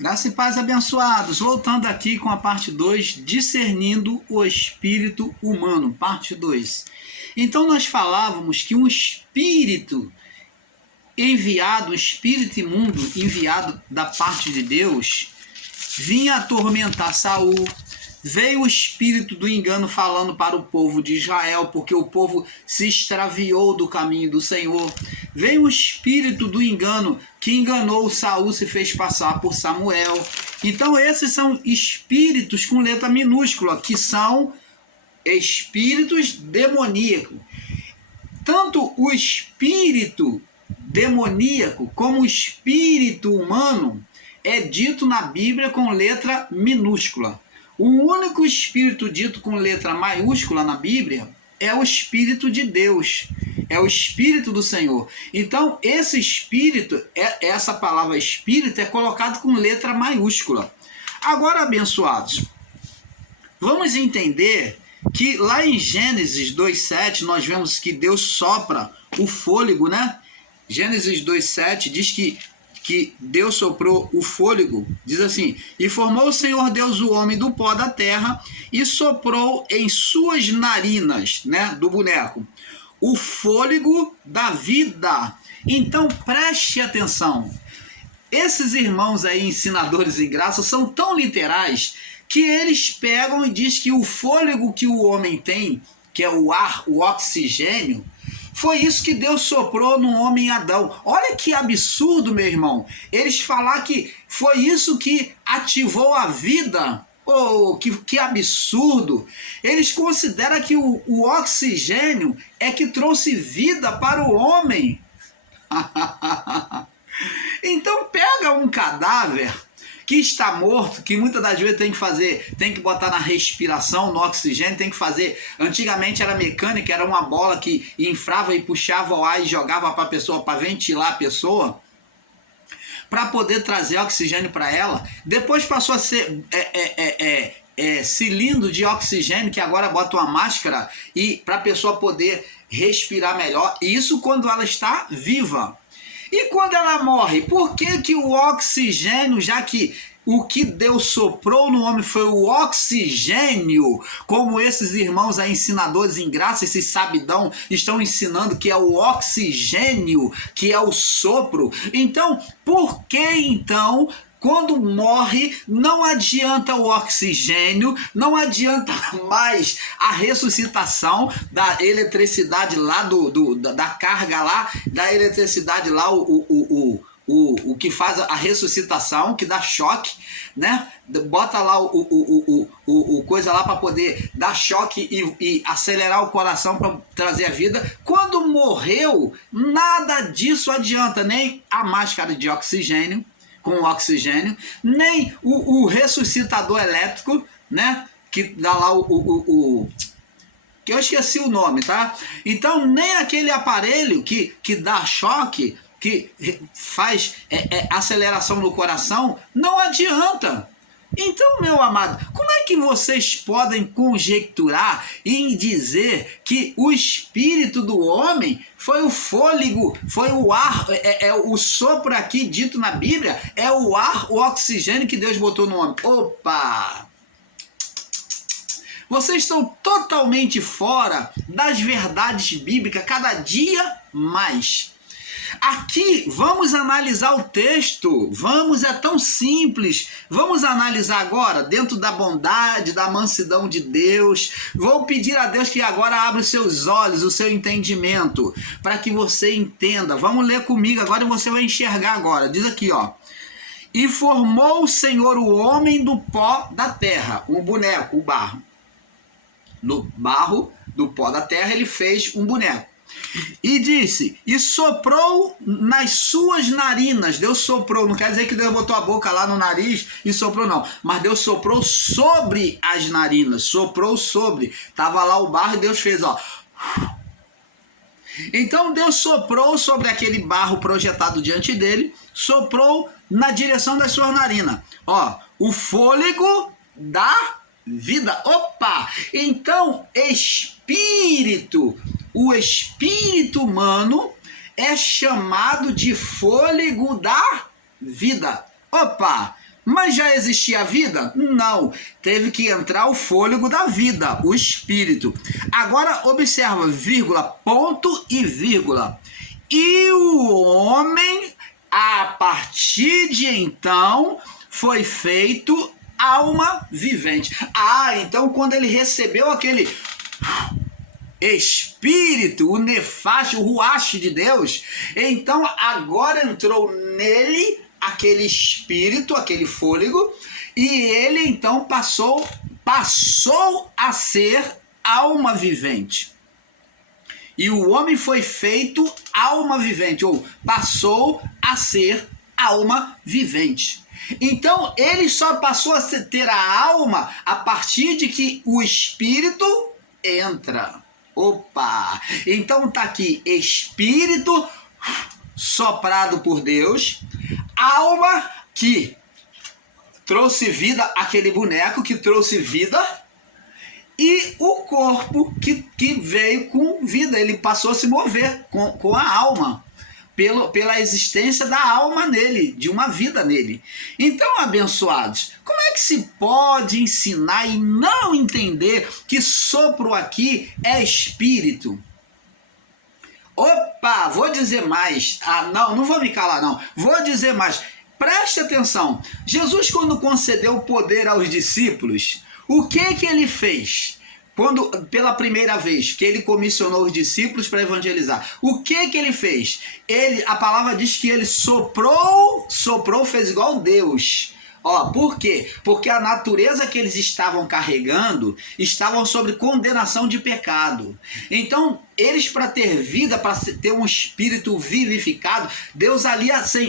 Graça e paz, abençoados. Voltando aqui com a parte 2, discernindo o espírito humano, parte 2. Então nós falávamos que um espírito enviado, um espírito imundo enviado da parte de Deus, vinha atormentar Saul. Veio o espírito do engano falando para o povo de Israel, porque o povo se extraviou do caminho do Senhor. Veio o espírito do engano que enganou Saul, se fez passar por Samuel. Então esses são espíritos com letra minúscula, que são espíritos demoníacos. Tanto o espírito demoníaco como o espírito humano é dito na Bíblia com letra minúscula. O único espírito dito com letra maiúscula na Bíblia é o Espírito de Deus, é o Espírito do Senhor. Então, esse espírito, essa palavra espírito é colocado com letra maiúscula. Agora, abençoados, vamos entender que lá em Gênesis 2,7 nós vemos que Deus sopra o fôlego, né? Gênesis 2,7 diz que Deus soprou o fôlego, diz assim: e formou o Senhor Deus o homem do pó da terra e soprou em suas narinas, né, do boneco, o fôlego da vida. Então preste atenção, esses irmãos aí, ensinadores em graça, são tão literais que eles pegam e diz que o fôlego que o homem tem, que é o ar, o oxigênio, foi isso que Deus soprou no homem Adão. Olha que absurdo, meu irmão. Eles falar que foi isso que ativou a vida. Oh, que absurdo. Eles consideram que o oxigênio é que trouxe vida para o homem. Então pega um cadáver que está morto, que muitas das vezes tem que botar na respiração, no oxigênio, tem que fazer. Antigamente era mecânica, era uma bola que infrava e puxava o ar e jogava para a pessoa, para ventilar a pessoa, para poder trazer oxigênio para ela. Depois passou a ser cilindro de oxigênio, que agora bota uma máscara e para a pessoa poder respirar melhor. Isso quando ela está viva. E quando ela morre, por que o oxigênio, já que o que Deus soprou no homem foi o oxigênio, como esses irmãos aí, ensinadores em graça, esses sabidão, estão ensinando que é o oxigênio, que é o sopro. Então, por que então, quando morre, não adianta o oxigênio, não adianta mais a ressuscitação da eletricidade lá, da carga lá, da eletricidade lá, o que faz a ressuscitação, que dá choque, né? Bota lá o coisa lá para poder dar choque e acelerar o coração para trazer a vida. Quando morreu, nada disso adianta, nem a máscara de oxigênio, com oxigênio, nem o ressuscitador elétrico, né? Que dá lá que eu esqueci o nome, tá? Então, nem aquele aparelho que dá choque, que faz aceleração no coração, não adianta. Então, meu amado, como é que vocês podem conjecturar e dizer que o espírito do homem foi o fôlego, foi o ar, o sopro aqui dito na Bíblia, é o ar, o oxigênio que Deus botou no homem? Opa! Vocês estão totalmente fora das verdades bíblicas, cada dia mais. Aqui, vamos analisar o texto, é tão simples, vamos analisar agora, dentro da bondade, da mansidão de Deus. Vou pedir a Deus que agora abra os seus olhos, o seu entendimento, para que você entenda. Vamos ler comigo agora e você vai enxergar agora. Diz aqui, ó: e formou o Senhor o homem do pó da terra, o boneco, o barro. No barro, do pó da terra, ele fez um boneco. E disse, e soprou nas suas narinas. Deus soprou, não quer dizer que Deus botou a boca lá no nariz e soprou, não. Mas Deus soprou sobre as narinas, soprou sobre. Estava lá o barro e Deus fez, ó. Então Deus soprou sobre aquele barro projetado diante dele, soprou na direção das suas narinas. Ó, o fôlego da vida. Opa! Então, o espírito humano é chamado de fôlego da vida. Opa! Mas já existia a vida? Não. Teve que entrar o fôlego da vida, o espírito. Agora observa, vírgula, ponto e vírgula. E o homem, a partir de então, foi feito alma vivente. Então quando ele recebeu aquele espírito, o nefasto, o ruache de Deus, então agora entrou nele aquele espírito, aquele fôlego, e ele então passou a ser alma vivente. E o homem foi feito alma vivente, ou passou a ser alma vivente. Então ele só passou a ter a alma a partir de que o espírito entra. Opa! Então tá aqui, espírito soprado por Deus, alma que trouxe vida, aquele boneco que trouxe vida, e o corpo que veio com vida, ele passou a se mover com a alma, pela existência da alma nele, de uma vida nele. Então, abençoados, como é que se pode ensinar e não entender que sopro aqui é espírito? Opa, vou dizer mais. Não vou me calar não. Vou dizer mais. Preste atenção. Jesus, quando concedeu o poder aos discípulos, o que ele fez? Quando, pela primeira vez que ele comissionou os discípulos para evangelizar, o que ele fez? A palavra diz que ele soprou, fez igual Deus. Por quê? Porque a natureza que eles estavam carregando estavam sob condenação de pecado. Então, eles, para ter vida, para ter um espírito vivificado,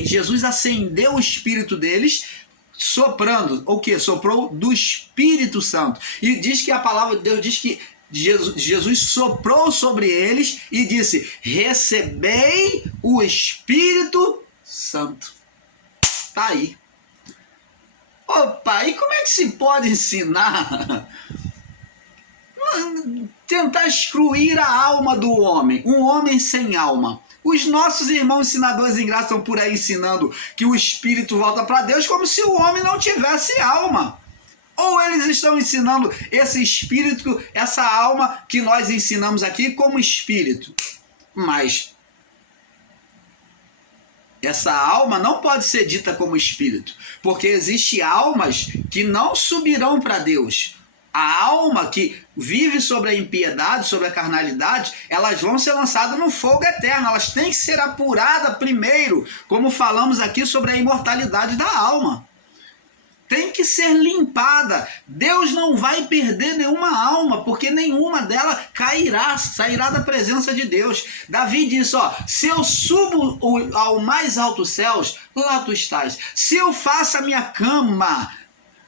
Jesus acendeu o espírito deles, soprando. O que? Soprou do Espírito Santo. E diz que a palavra de Deus diz que Jesus soprou sobre eles e disse: recebei o Espírito Santo. Tá aí. Opa, e como é que se pode ensinar? Tentar excluir a alma do homem, um homem sem alma. Os nossos irmãos ensinadores em graça estão por aí ensinando que o espírito volta para Deus como se o homem não tivesse alma. Ou eles estão ensinando esse espírito, essa alma que nós ensinamos aqui como espírito. Mas essa alma não pode ser dita como espírito, porque existem almas que não subirão para Deus. A alma que vive sobre a impiedade, sobre a carnalidade, elas vão ser lançadas no fogo eterno. Elas têm que ser apuradas primeiro, como falamos aqui sobre a imortalidade da alma. Tem que ser limpada. Deus não vai perder nenhuma alma, porque nenhuma dela sairá da presença de Deus. Davi disse, se eu subo ao mais altos céus, lá tu estás. Se eu faço a minha cama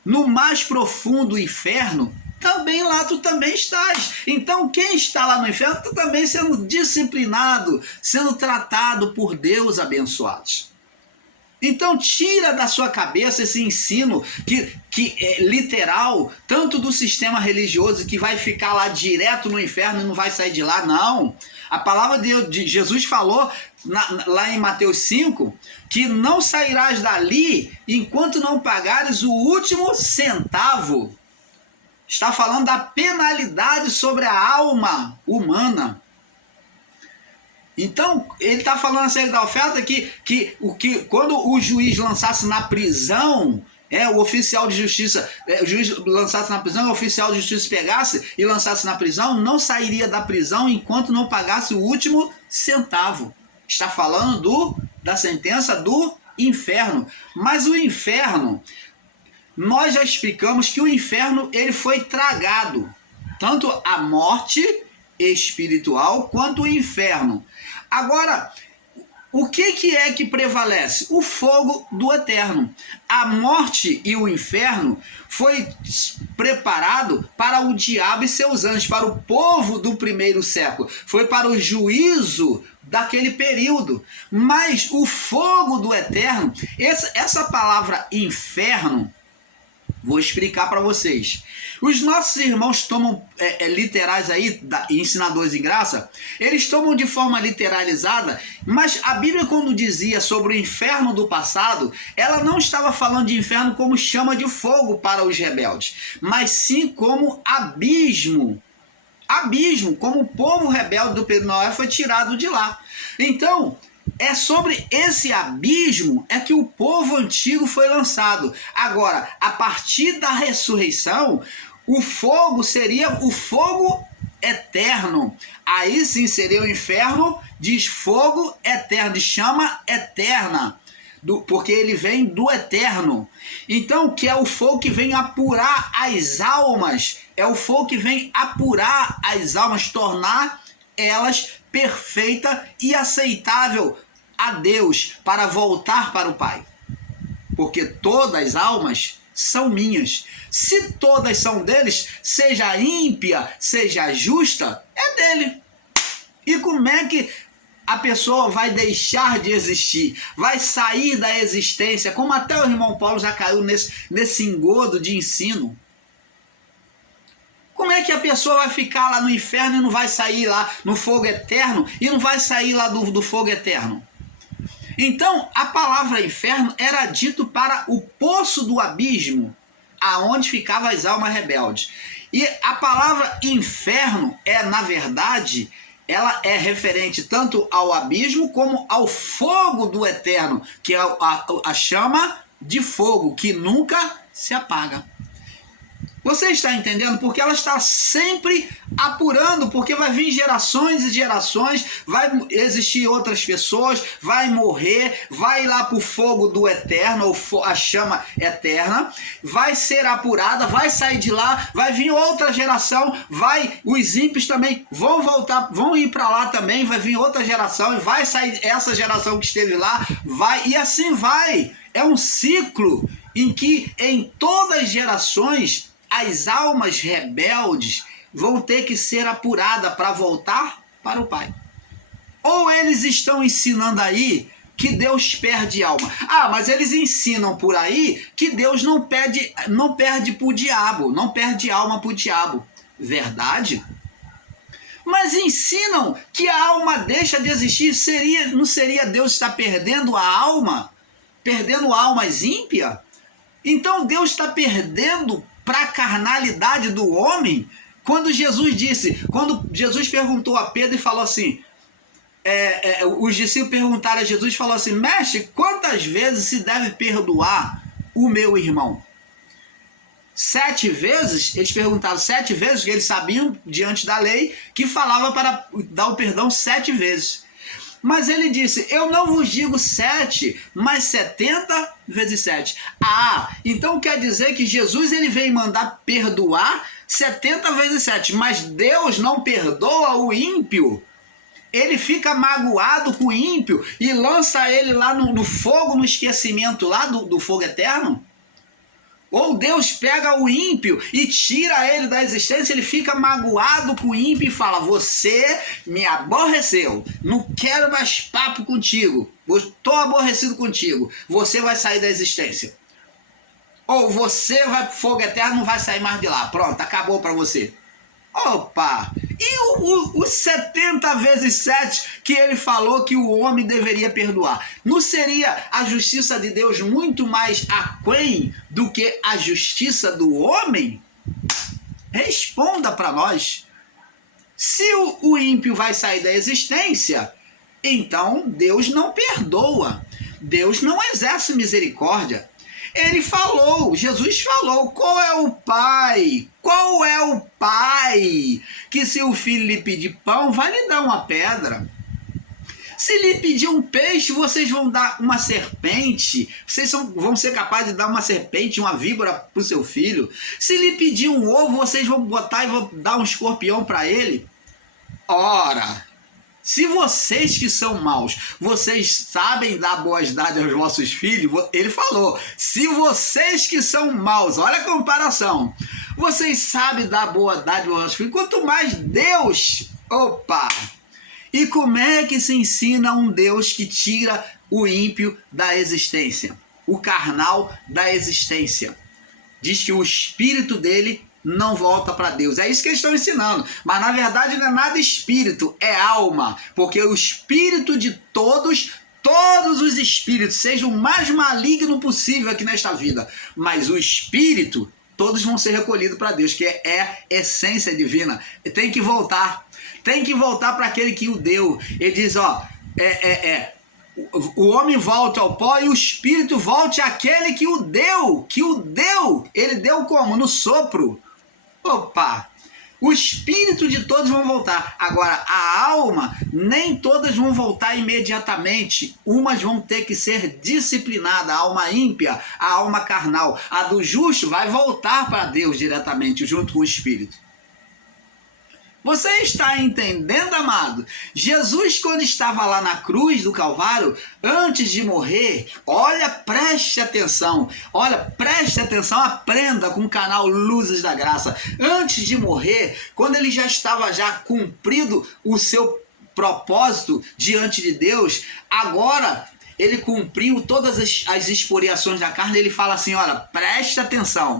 no mais profundo inferno, também lá tu também estás. Então quem está lá no inferno está também sendo disciplinado, sendo tratado por Deus, abençoados. Então tira da sua cabeça esse ensino que é literal, tanto do sistema religioso que vai ficar lá direto no inferno e não vai sair de lá, não. A palavra de Jesus falou lá em Mateus 5, que não sairás dali enquanto não pagares o último centavo. Está falando da penalidade sobre a alma humana. Então, ele está falando acerca da oferta que quando o juiz lançasse na prisão, o oficial de justiça, o juiz lançasse na prisão, o oficial de justiça pegasse e lançasse na prisão, não sairia da prisão enquanto não pagasse o último centavo. Está falando da sentença do inferno. Mas o inferno, nós já explicamos que o inferno ele foi tragado. Tanto a morte espiritual quanto o inferno. Agora, o que é que prevalece? O fogo do eterno. A morte e o inferno foi preparado para o diabo e seus anjos, para o povo do primeiro século. Foi para o juízo daquele período. Mas o fogo do eterno, essa palavra inferno, Vou explicar para vocês. Os nossos irmãos tomam literais aí, ensinadores em graça, eles tomam de forma literalizada, mas a Bíblia, quando dizia sobre o inferno do passado, ela não estava falando de inferno como chama de fogo para os rebeldes, mas sim como abismo. Abismo, como o povo rebelde do Pedro Noé foi tirado de lá. Então, é sobre esse abismo é que o povo antigo foi lançado. Agora, a partir da ressurreição, o fogo seria o fogo eterno. Aí sim seria o inferno de fogo eterno, de chama eterna. Porque ele vem do eterno. Então, que é o fogo que vem apurar as almas. É o fogo que vem apurar as almas, tornar elas perfeita e aceitável a Deus para voltar para o Pai. Porque todas as almas são minhas. Se todas são deles, seja ímpia, seja justa, é dele. E como é que a pessoa vai deixar de existir? Vai sair da existência, como até o irmão Paulo já caiu nesse engodo de ensino. Como é que a pessoa vai ficar lá no inferno e não vai sair lá no fogo eterno e não vai sair lá do fogo eterno? Então, a palavra inferno era dito para o poço do abismo, aonde ficavam as almas rebeldes. E a palavra inferno na verdade, ela é referente tanto ao abismo como ao fogo do eterno, que é a chama de fogo que nunca se apaga. Você está entendendo? Porque ela está sempre apurando, porque vai vir gerações e gerações, vai existir outras pessoas, vai morrer, vai lá para o fogo do eterno, ou a chama eterna, vai ser apurada, vai sair de lá, vai vir outra geração, os ímpios também vão voltar, vão ir para lá também, vai vir outra geração, e vai sair essa geração que esteve lá, e assim vai. É um ciclo em que em todas as gerações as almas rebeldes vão ter que ser apuradas para voltar para o Pai. Ou eles estão ensinando aí que Deus perde alma. Mas eles ensinam por aí que Deus não perde para o diabo, não perde alma para o diabo. Verdade? Mas ensinam que a alma deixa de existir. Não seria Deus estar perdendo a alma? Perdendo almas ímpias? Então Deus está perdendo para a carnalidade do homem? Quando Jesus perguntou a Pedro e falou assim, os discípulos perguntaram a Jesus e falou assim, mestre, quantas vezes se deve perdoar o meu irmão? 7 vezes? Eles perguntaram 7 vezes, porque eles sabiam, diante da lei, que falava para dar o perdão 7 vezes. Mas ele disse, eu não vos digo 7, mas 70 vezes 7. Então quer dizer que Jesus ele veio mandar perdoar 70 vezes 7, mas Deus não perdoa o ímpio. Ele fica magoado com o ímpio e lança ele lá no fogo, no esquecimento lá do fogo eterno? Ou Deus pega o ímpio e tira ele da existência, ele fica magoado com o ímpio e fala, você me aborreceu, não quero mais papo contigo, estou aborrecido contigo, você vai sair da existência. Ou você vai para o fogo eterno, não vai sair mais de lá, pronto, acabou para você. Opa! E os 70 vezes 7 que ele falou que o homem deveria perdoar? Não seria a justiça de Deus muito mais aquém do que a justiça do homem? Responda para nós. Se o ímpio vai sair da existência, então Deus não perdoa. Deus não exerce misericórdia. Ele falou, Jesus falou, qual é o pai? Qual é o pai que se o filho lhe pedir pão, vai lhe dar uma pedra? Se lhe pedir um peixe, vocês vão dar uma serpente? Vocês vão ser capazes de dar uma serpente, uma víbora para o seu filho? Se lhe pedir um ovo, vocês vão botar e vão dar um escorpião para ele? Ora, se vocês que são maus, vocês sabem dar boas dádivas aos vossos filhos, ele falou, se vocês que são maus, olha a comparação, vocês sabem dar boa dádiva aos vossos filhos, quanto mais Deus, opa! E como é que se ensina um Deus que tira o ímpio da existência, o carnal da existência? diz que o espírito dele não volta para Deus. É isso que eles estão ensinando. Mas na verdade não é nada espírito, é alma. Porque o espírito de todos os espíritos, seja o mais maligno possível aqui nesta vida, mas o espírito, todos vão ser recolhidos para Deus, que é essência divina. Tem que voltar para aquele que o deu. Ele diz, ó, o homem volte ao pó e o espírito volte àquele que o deu, ele deu como? No sopro. Opa! O espírito de todos vão voltar. Agora, a alma, nem todas vão voltar imediatamente. Umas vão ter que ser disciplinadas. A alma ímpia, a alma carnal. A do justo vai voltar para Deus diretamente, junto com o espírito. Você está entendendo, amado? Jesus, quando estava lá na cruz do Calvário, antes de morrer, olha, preste atenção, aprenda com o canal Luzes da Graça. Antes de morrer, quando ele já estava cumprido o seu propósito diante de Deus, agora ele cumpriu todas as expiações da carne. Ele fala assim, olha, preste atenção.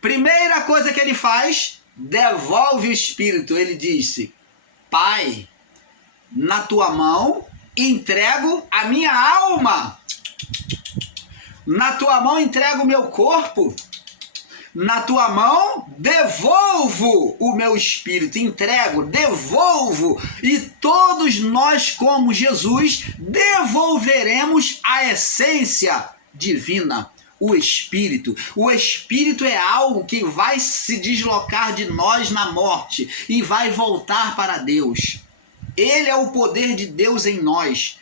Primeira coisa que ele faz, devolve o espírito. Ele disse, Pai, na tua mão entrego a minha alma, na tua mão entrego o meu corpo, na tua mão devolvo o meu espírito, devolvo, e todos nós, como Jesus, devolveremos a essência divina. O Espírito é algo que vai se deslocar de nós na morte e vai voltar para Deus. Ele é o poder de Deus em nós.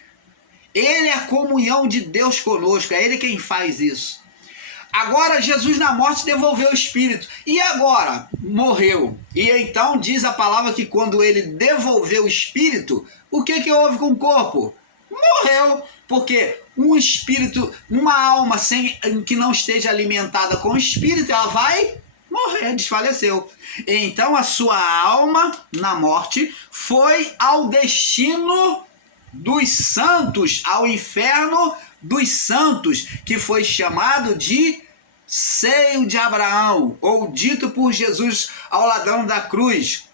Ele é a comunhão de Deus conosco, é Ele quem faz isso. Agora Jesus na morte devolveu o Espírito. E agora? Morreu. E então diz a palavra que quando Ele devolveu o Espírito, o que houve com o corpo? Morreu. Porque um espírito, uma alma que não esteja alimentada com o espírito, ela vai morrer, desfaleceu. Então a sua alma na morte foi ao destino dos santos, ao inferno dos santos, que foi chamado de seio de Abraão, ou dito por Jesus ao ladrão da cruz.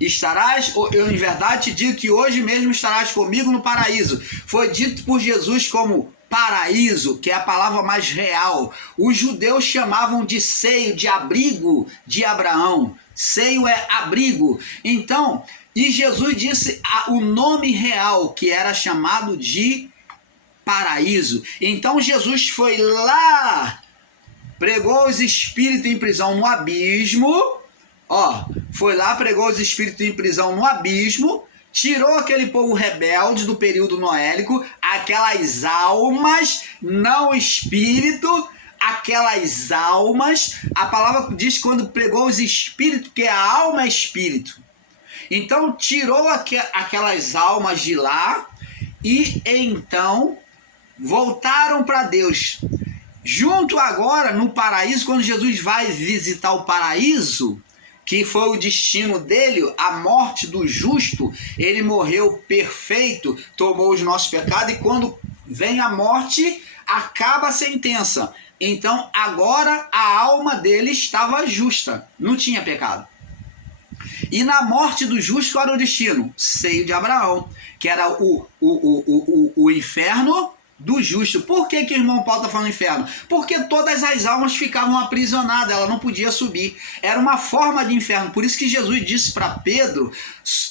Estarás, eu em verdade te digo que hoje mesmo estarás comigo no paraíso. Foi dito por Jesus como paraíso, que é a palavra mais real. Os judeus chamavam de seio, de abrigo de Abraão. Seio é abrigo. Então, e Jesus disse o nome real, que era chamado de paraíso. Então Jesus foi lá, pregou os espíritos em prisão no abismo. Foi lá, pregou os espíritos em prisão no abismo, tirou aquele povo rebelde do período noélico, aquelas almas, não espírito, aquelas almas. A palavra diz quando pregou os espíritos, que a alma é espírito. Então tirou aquelas almas de lá e então voltaram para Deus. Junto agora no paraíso, quando Jesus vai visitar o paraíso, que foi o destino dele, a morte do justo, ele morreu perfeito, tomou os nossos pecados, e quando vem a morte, acaba a sentença. Então agora a alma dele estava justa, não tinha pecado. E na morte do justo, qual era o destino? Seio de Abraão, que era o inferno do justo. Por que o irmão Paulo está falando inferno? Porque todas as almas ficavam aprisionadas, ela não podia subir. Era uma forma de inferno. Por isso que Jesus disse para Pedro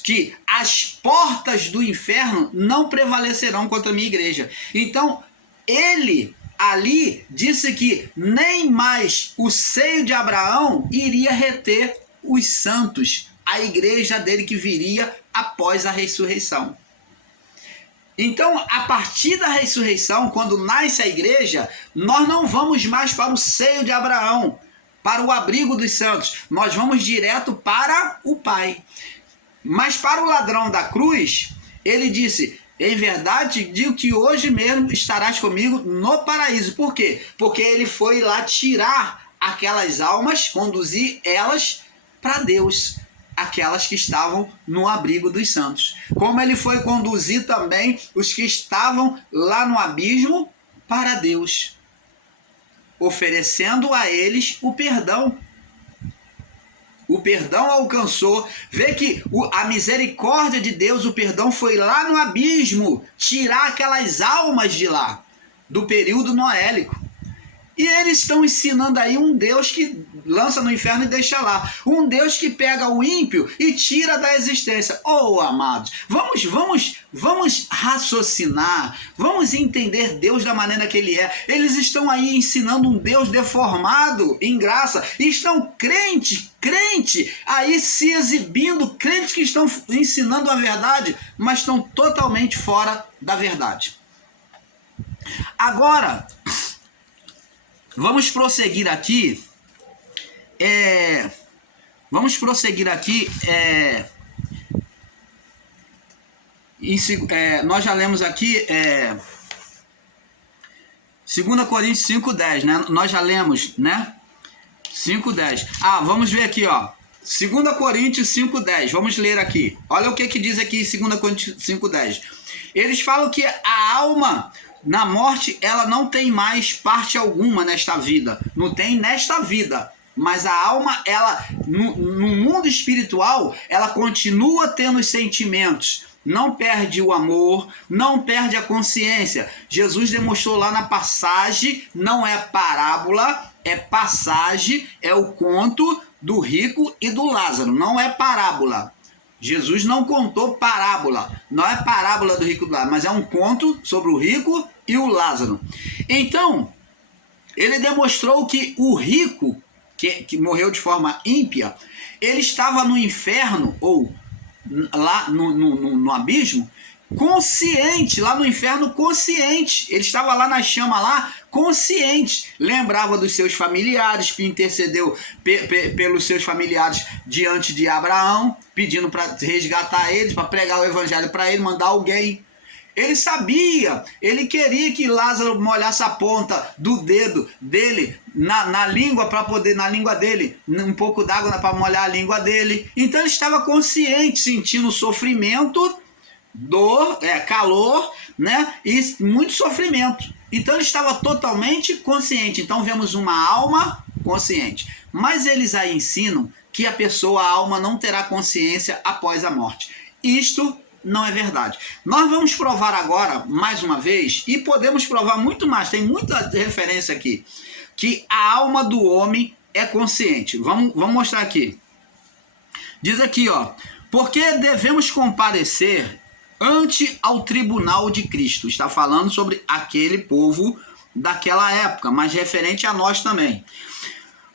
que as portas do inferno não prevalecerão contra a minha igreja. Então, ele ali disse que nem mais o seio de Abraão iria reter os santos, a igreja dele que viria após a ressurreição. Então, a partir da ressurreição, quando nasce a igreja, nós não vamos mais para o seio de Abraão, para o abrigo dos santos. Nós vamos direto para o Pai. Mas para o ladrão da cruz, ele disse, em verdade, digo que hoje mesmo estarás comigo no paraíso. Por quê? Porque ele foi lá tirar aquelas almas, conduzir elas para Deus, aquelas que estavam no abrigo dos santos. Como ele foi conduzir também os que estavam lá no abismo para Deus. oferecendo a eles o perdão. O perdão alcançou. Vê que a misericórdia de Deus, o perdão foi lá no abismo, tirar aquelas almas de lá, do período noélico. E eles estão ensinando aí um Deus que lança no inferno e deixa lá. Um Deus que pega o ímpio e tira da existência. Oh, amados, vamos raciocinar, vamos entender Deus da maneira que Ele é. Eles estão aí ensinando um Deus deformado em graça. E estão crente aí se exibindo, crentes que estão ensinando a verdade, mas estão totalmente fora da verdade. Agora, vamos prosseguir aqui. Nós já lemos aqui 2 Coríntios 5,10, né? Nós já lemos, né? 5,10. Vamos ver aqui, ó. 2 Coríntios 5,10. Vamos ler aqui. Olha o que diz aqui em 2 Coríntios 5,10. Eles falam que a alma na morte, ela não tem mais parte alguma nesta vida. Não tem nesta vida. Mas a alma, ela no mundo espiritual, ela continua tendo os sentimentos. Não perde o amor, não perde a consciência. Jesus demonstrou lá na passagem, não é parábola, é passagem, é o conto do rico e do Lázaro, não é parábola. Jesus não contou parábola, não é parábola do rico e do Lázaro, mas é um conto sobre o rico e o Lázaro. Então, ele demonstrou que o rico, que morreu de forma ímpia, ele estava no inferno, ou lá no abismo, consciente, lá no inferno consciente. Ele estava lá na chama lá, consciente. Lembrava dos seus familiares, que intercedeu pelos seus familiares diante de Abraão, pedindo para resgatar eles, para pregar o evangelho para ele, mandar alguém. Ele sabia, ele queria que Lázaro molhasse a ponta do dedo dele na língua, para poder, na língua dele, um pouco d'água para molhar a língua dele. Então ele estava consciente, sentindo sofrimento, dor, calor, né? E muito sofrimento. Então ele estava totalmente consciente. Então vemos uma alma consciente. Mas eles aí ensinam que a alma não terá consciência após a morte. Isto não é verdade. Nós vamos provar agora, mais uma vez, e podemos provar muito mais, tem muita referência aqui, que a alma do homem é consciente. Vamos mostrar aqui. Diz aqui, ó, porque devemos comparecer ante ao tribunal de Cristo. Está falando sobre aquele povo daquela época, mas referente a nós também.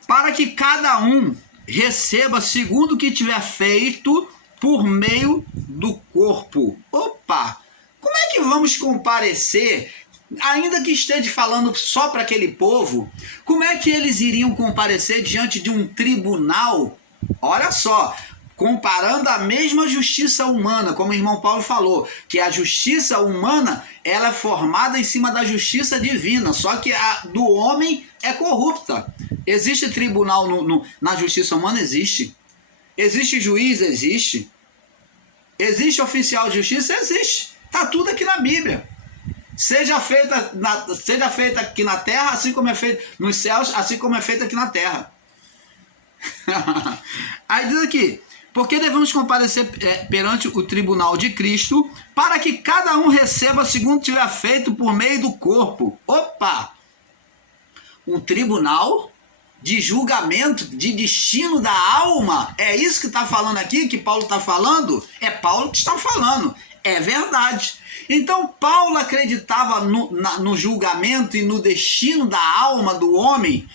Para que cada um receba segundo o que tiver feito por meio do corpo. Opa! Como é que vamos comparecer, ainda que esteja falando só para aquele povo, como é que eles iriam comparecer diante de um tribunal? Olha só, comparando a mesma justiça humana, como o irmão Paulo falou, que a justiça humana, ela é formada em cima da justiça divina, só que a do homem é corrupta. Existe tribunal na justiça humana? Existe. Existe juiz? Existe. Existe oficial de justiça? Existe. Está tudo aqui na Bíblia. Seja feita aqui na terra, assim como é feito nos céus, assim como é feito aqui na terra. Aí diz aqui, porque devemos comparecer perante o tribunal de Cristo, para que cada um receba segundo tiver feito por meio do corpo. Opa! Um tribunal de julgamento, de destino da alma. É isso que está falando aqui, que Paulo está falando? É Paulo que está falando. É verdade. Então Paulo acreditava no julgamento e no destino da alma do homem.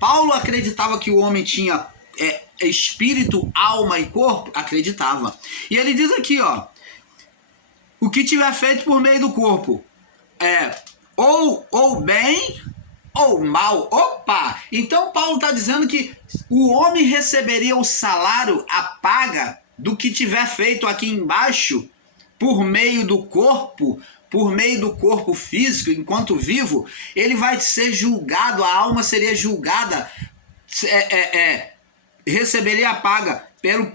Paulo acreditava que o homem tinha espírito, alma e corpo? Acreditava. E ele diz aqui, ó, o que tiver feito por meio do corpo ou bem ou mal. Opa! Então Paulo está dizendo que o homem receberia o salário, a paga do que tiver feito aqui embaixo por meio do corpo físico, enquanto vivo. Ele vai ser julgado, a alma seria julgada, receberia a paga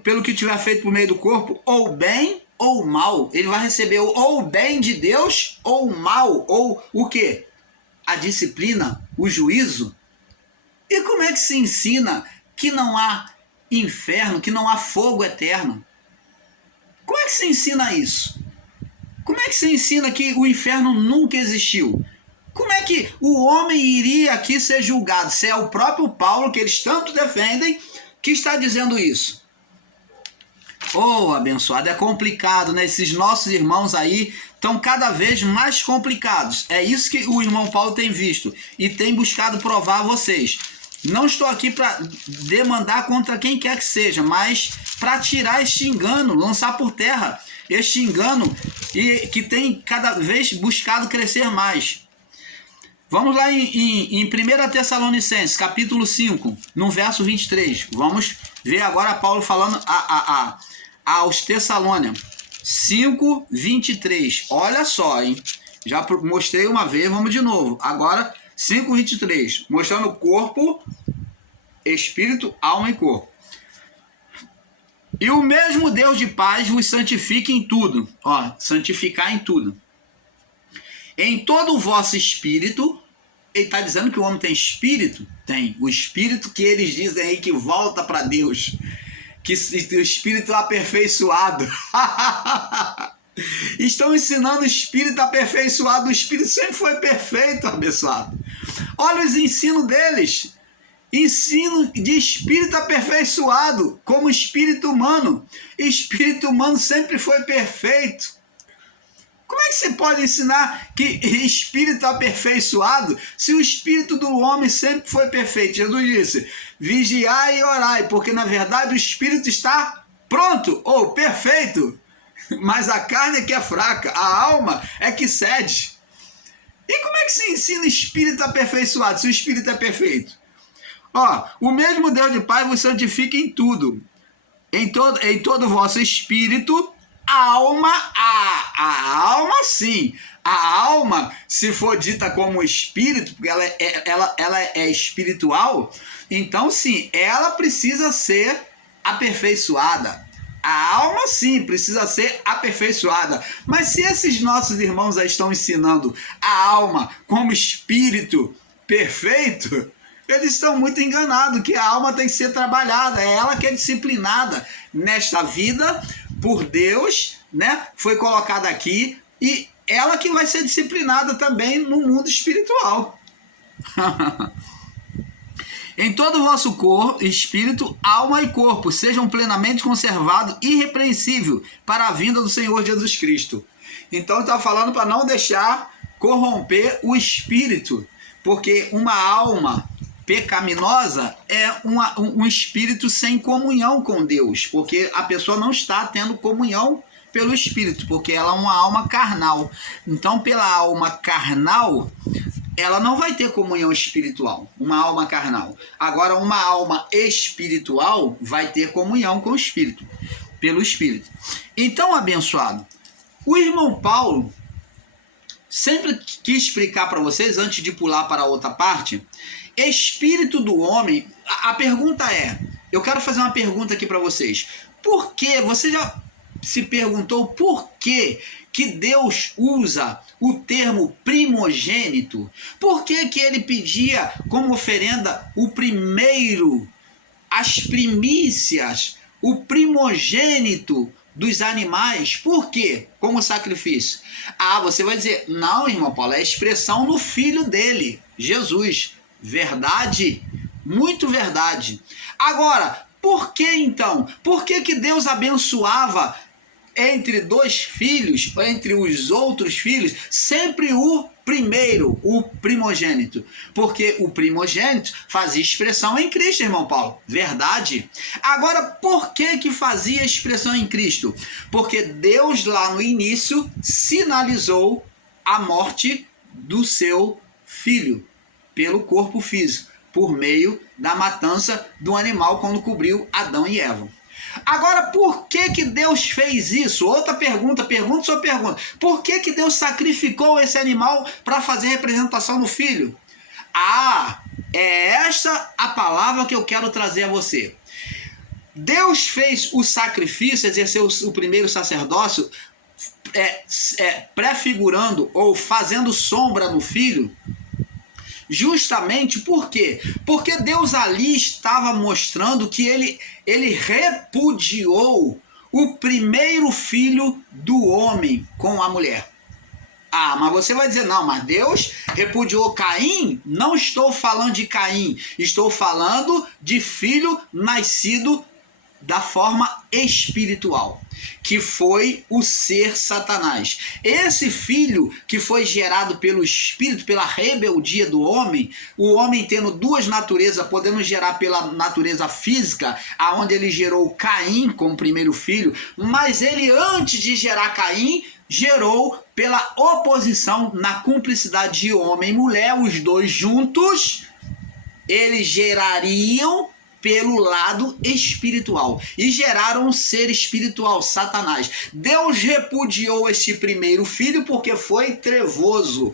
pelo que tiver feito por meio do corpo, ou bem ou mal. Ele vai receber ou o bem de Deus ou o mal, ou o quê? A disciplina, o juízo. E como é que se ensina que não há inferno, que não há fogo eterno? Como é que se ensina isso? Como é que se ensina que o inferno nunca existiu? Como é que o homem iria aqui ser julgado? Se é o próprio Paulo, que eles tanto defendem, que está dizendo isso. Oh, abençoado, é complicado, né? Esses nossos irmãos aí estão cada vez mais complicados. É isso que o irmão Paulo tem visto e tem buscado provar a vocês. Não estou aqui para demandar contra quem quer que seja, mas para tirar este engano, lançar por terra este engano e que tem cada vez buscado crescer mais. Vamos lá em 1 Tessalonicenses, capítulo 5, no verso 23. Vamos ver agora Paulo falando aos Tessalônia. 5, 23. Olha só, hein? Já mostrei uma vez, vamos de novo. Agora, 5, 23. Mostrando corpo, espírito, alma e corpo. E o mesmo Deus de paz vos santifique em tudo. Ó, santificar em tudo. Em todo o vosso espírito. Ele está dizendo que o homem tem espírito? Tem. O espírito que eles dizem aí que volta para Deus. Que o espírito aperfeiçoado. Estão ensinando o espírito aperfeiçoado. O espírito sempre foi perfeito, abençoado. Olha os ensinos deles. Ensino de espírito aperfeiçoado, como espírito humano. Espírito humano sempre foi perfeito. Como é que você pode ensinar que espírito aperfeiçoado se o espírito do homem sempre foi perfeito? Jesus disse, vigiai e orai, porque na verdade o espírito está pronto ou perfeito, mas a carne é que é fraca, a alma é que cede. E como é que se ensina espírito aperfeiçoado se o espírito é perfeito? Ó, o mesmo Deus de paz vos santifica em tudo, em todo o vosso espírito, alma, a alma sim, a alma, se for dita como espírito, porque ela é espiritual, então sim, ela precisa ser aperfeiçoada. A alma sim precisa ser aperfeiçoada. Mas se esses nossos irmãos aí estão ensinando a alma como espírito perfeito, eles estão muito enganados, que a alma tem que ser trabalhada, é ela que é disciplinada nesta vida por Deus, né? Foi colocada aqui e ela que vai ser disciplinada também no mundo espiritual. Em todo o vosso corpo, espírito, alma e corpo sejam plenamente conservados, irrepreensível para a vinda do Senhor Jesus Cristo. Então está falando para não deixar corromper o espírito, porque uma alma pecaminosa é um espírito sem comunhão com Deus, porque a pessoa não está tendo comunhão pelo espírito, porque ela é uma alma carnal. Então, pela alma carnal, ela não vai ter comunhão espiritual, uma alma carnal. Agora, uma alma espiritual vai ter comunhão com o espírito, pelo espírito. Então, abençoado, o irmão Paulo sempre quis explicar para vocês, antes de pular para a outra parte, espírito do homem. A pergunta é, eu quero fazer uma pergunta aqui para vocês. Por que, você já se perguntou por que Deus usa o termo primogênito? Por que ele pedia como oferenda o primeiro, as primícias, o primogênito dos animais? Por quê? Como sacrifício. Ah, você vai dizer, não, irmão Paulo, é a expressão no filho dele, Jesus. Verdade? Muito verdade. Agora, por que então? Por que Deus abençoava entre dois filhos, entre os outros filhos, sempre o primeiro, o primogênito? Porque o primogênito fazia expressão em Cristo, irmão Paulo. Verdade. Agora, por que fazia expressão em Cristo? Porque Deus lá no início sinalizou a morte do seu filho pelo corpo físico, por meio da matança do animal quando cobriu Adão e Eva. Agora, por que Deus fez isso? Outra pergunta, pergunta sua pergunta. Por que Deus sacrificou esse animal para fazer representação do filho? Ah, é esta a palavra que eu quero trazer a você. Deus fez o sacrifício, exerceu o primeiro sacerdócio, prefigurando ou fazendo sombra no filho, Justamente por quê? Porque Deus ali estava mostrando que ele repudiou o primeiro filho do homem com a mulher. Ah, mas você vai dizer, não, mas Deus repudiou Caim? Não estou falando de Caim, estou falando de filho nascido da forma espiritual, que foi o ser Satanás. Esse filho que foi gerado pelo espírito, pela rebeldia do homem, o homem tendo duas naturezas, podendo gerar pela natureza física, aonde ele gerou Caim como primeiro filho, mas ele, antes de gerar Caim, gerou pela oposição na cumplicidade de homem e mulher, os dois juntos, eles gerariam pelo lado espiritual e geraram um ser espiritual, Satanás. Deus repudiou esse primeiro filho porque foi trevoso,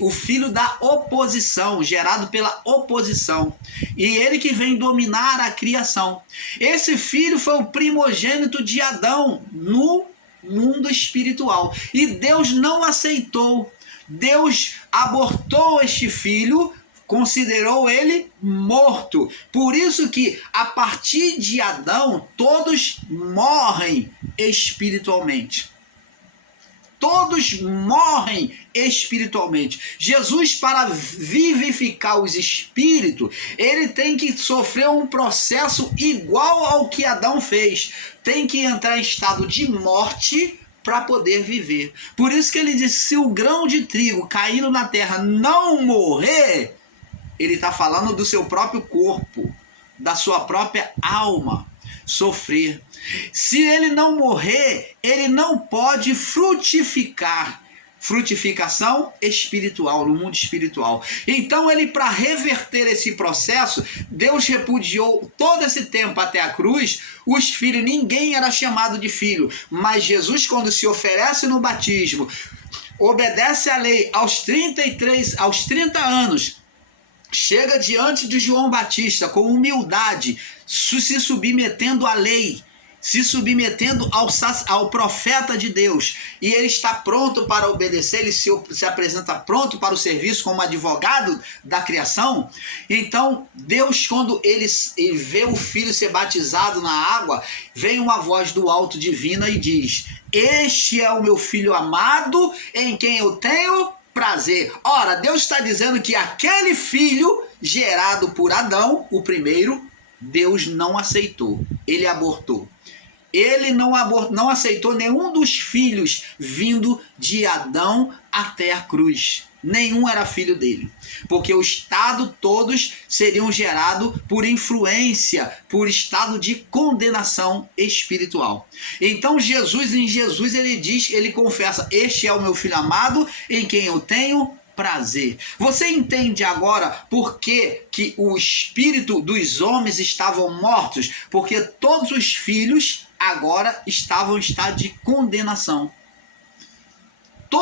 o filho da oposição, gerado pela oposição, e ele que vem dominar a criação. Esse filho foi o primogênito de Adão no mundo espiritual, e Deus não aceitou. Deus abortou este filho, considerou ele morto. Por isso que a partir de Adão todos morrem espiritualmente. Todos morrem espiritualmente. Jesus, para vivificar os espíritos, ele tem que sofrer um processo igual ao que Adão fez. Tem que entrar em estado de morte para poder viver. Por isso que ele disse, se o grão de trigo caindo na terra não morrer, ele está falando do seu próprio corpo, da sua própria alma sofrer. Se ele não morrer, ele não pode frutificar. Frutificação espiritual, no mundo espiritual. Então ele, para reverter esse processo, Deus repudiou todo esse tempo até a cruz os filhos. Ninguém era chamado de filho, mas Jesus, quando se oferece no batismo, obedece à lei aos 30 anos, chega diante de João Batista com humildade, se submetendo à lei, se submetendo ao profeta de Deus, e ele está pronto para obedecer, ele se apresenta pronto para o serviço como advogado da criação. Então Deus, quando ele vê o filho ser batizado na água, vem uma voz do alto divina e diz, este é o meu filho amado, em quem eu tenho prazer. Ora, Deus está dizendo que aquele filho gerado por Adão, o primeiro, Deus não aceitou, ele abortou. Ele não aceitou nenhum dos filhos vindo de Adão até a cruz. Nenhum era filho dele, porque o estado todos seriam gerados por influência, por estado de condenação espiritual. Então em Jesus ele diz, ele confessa, este é o meu filho amado, em quem eu tenho prazer. Você entende agora por que o espírito dos homens estavam mortos? Porque todos os filhos agora estavam em estado de condenação.